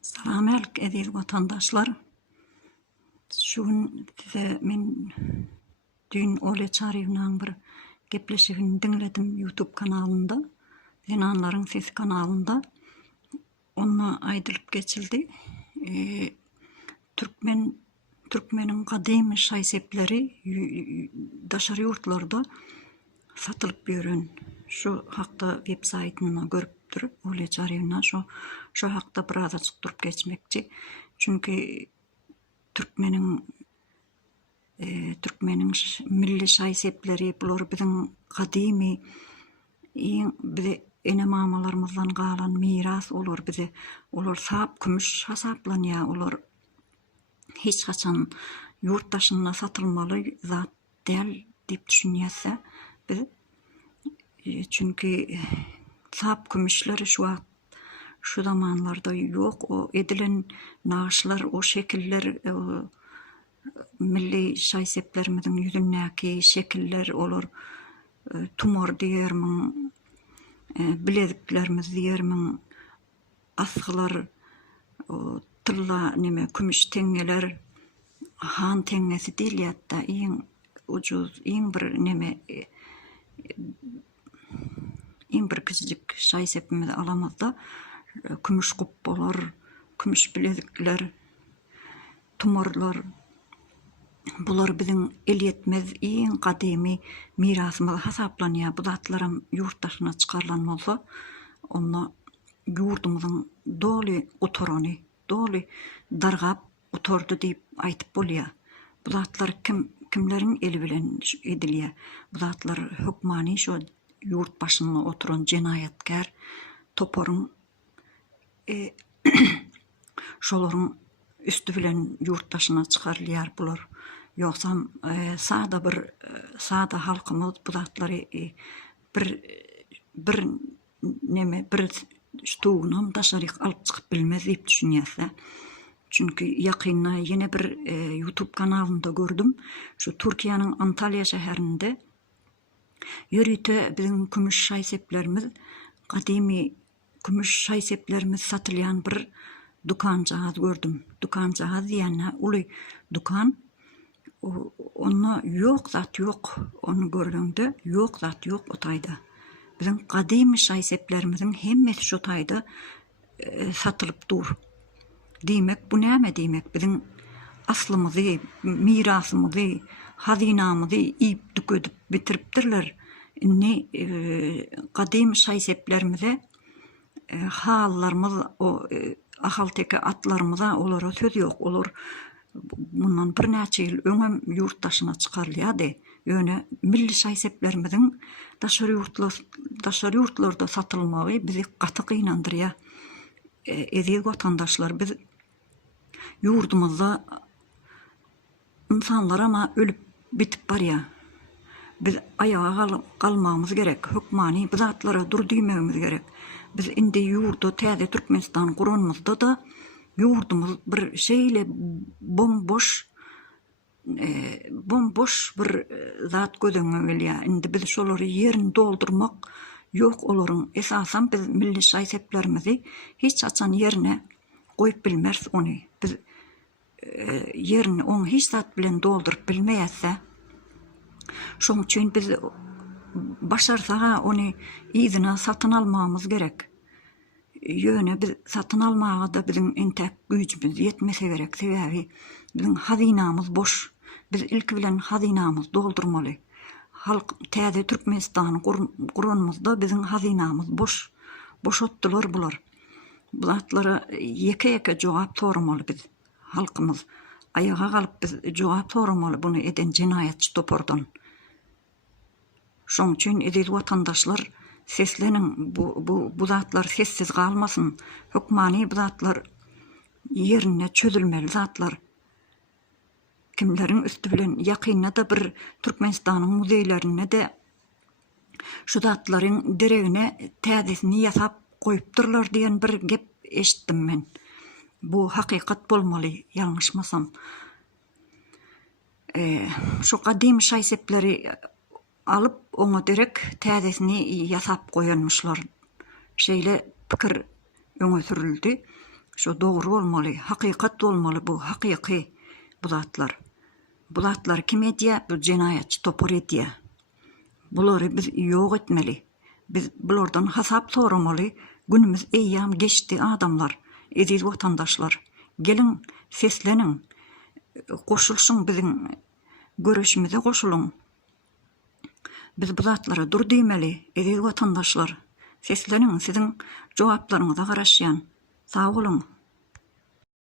Salamalik aziz vatandaşlar. Şuun size men dün Ole Çarıev'nın bir gepleşigini dinledim YouTube kanalında. Zenanların Sesi kanalında. Onu aydılıp geçildi. Türkmenin kadim şaysepleri daşarı yurtlarda satılıp bürün. Şu hakta web saytını görüp durup Ole Çarıev'na şu hakta biraz açık durup geçmekçi. Çünkü Türkmenin milli şaysepleri bular bizim kadimi bize enemamalarımızdan kalan miras olur bize. Olar sap kümüş hasaplanıyor. Olar hiç kaçan yurttaşına satılmalı zat değil deyip düşünüyorsa biz çünkü sap kümüşleri şu zamanlarda yok. O edilen nağışlar, o şekiller, milli şayseplerimizin yüzündeki şekiller olur. Tumor diyermin, bileziklerimiz diyermin, askılar, tılla kümüş tengeler, han tengesi değil yatta en ucuz, en bir küçücük şaysepimizi alamazda kümüş kuppolar, kümüş bilezikler, tumorlar, bular bizim el yetmez en kadimi mirasımız hasaplanıyor. Bu zatlarım yurttaşına çıkarılan olsa, onu yurdumuzun dolu oturunu, dolu dargap oturdu deyip aytıp boluyor. Bu zatlar kimlerin eli bilen ediliyor. Bu zatlar hükmani şu yurt başına oturan cenayetkar toporun şoların üstü bilen yurttaşına çıkarılıyor bular. Yoksa sağda halkımız bu zatları bir stuğunum daşarık alıp çıkıp bilmez deyip düşünüyorsa. Çünkü yakında yine bir YouTube kanalında gördüm. Şu Türkiye'nin Antalya şehrinde yürüte bizim kümüş şayseplerimiz, kadimi kümüş şayseplerimiz satılayan bir dukancağız gördüm. Dukancağız yani ulu dukan. Onu yok zat yok. Onu gördüğümde yok zat yok otayda. Bizim kadimi şayseplerimizin hemmesi şu otayda satılıp dur. Demek bu ne demek? Bizim aslımızı, mirasımızı, hazinamızı iyip döküp bitiriptirler. Ne kadim şayseplerimize hallarımız, o ahalteki atlarımıza olara söz yok olur. Bundan bir neçe yıl öňem yurttaşına çıkarılıyor de. Yöne milli şayseplerimizin daşarı yurtlarda satılmağı bizi katı kıynandırıyor. Eziz vatandaşlar biz yurdumuzda insanlar ama ölüp bitip var ya. Biz ayağa kalmamız gerek. Hükmani bu zatlara dur dememiz gerek. Biz indi yurdu täze Türkmenistan kuranmızda da yurdumuz bir şeyle bomboş bir zat gözüňe gelýär. Indi biz şolary yerini doldurmak yok oların. Esasen biz milli şayseplerimizi hiç açan yerine koyup bilmez onu. Biz yerini onu hiç zat bilen doldurup bilmeýärse şoň üçin biz başarsaga onu izine satın almamız gerek. Yöne biz satın almağa da bizim entek gücümüz yetmese gerek. Sebebi bizim hazinamız boş. Biz ilk bilen hazinamız doldurmalı. Halk täze Türkmenistan'ı kuranmızda bizim hazinamız boş. Boşottular bular. Bu zatlara yeke jogap sormalı biz. Halkımız ayağa kalıp biz jogap sormalı bunu eden cinayetçi topordan. Şoň üçin edil vatandaşlar seslenin bu zatlar sessiz kalmasın. Hükmani bu zatlar yerine çözülmeli zatlar. Kimlerin üstü bilen yakynna da bir Türkmenistan'ın muzeylerine de şu zatların derevine täzesini yasap koyupdurlar diyen bir gep eşitdim men. Bu hakikat bolmaly, yanlışmasam. Şu kadim şaysepleri alıp ona direk täzesini yasap koyanmışlar. Şeyle pikir öňe sürüldi. Şu doğru olmalı, hakikat olmalı bu, hakiki bu zatlar. Bu zatlar kim ediye? Bu cinayetçi topur ediye. Buları biz yok etmeli. Biz bulardan hasap sormalı. Günümüz eyyam geçti adamlar, aziz vatandaşlar. Gelin seslenin, koşulsun bizim görüşümüze koşulun. Biz bu zatlara dur demeli, aziz vatandaşlar. Seslenin, sizin cevaplarınıza karşıyan. Sağ olun.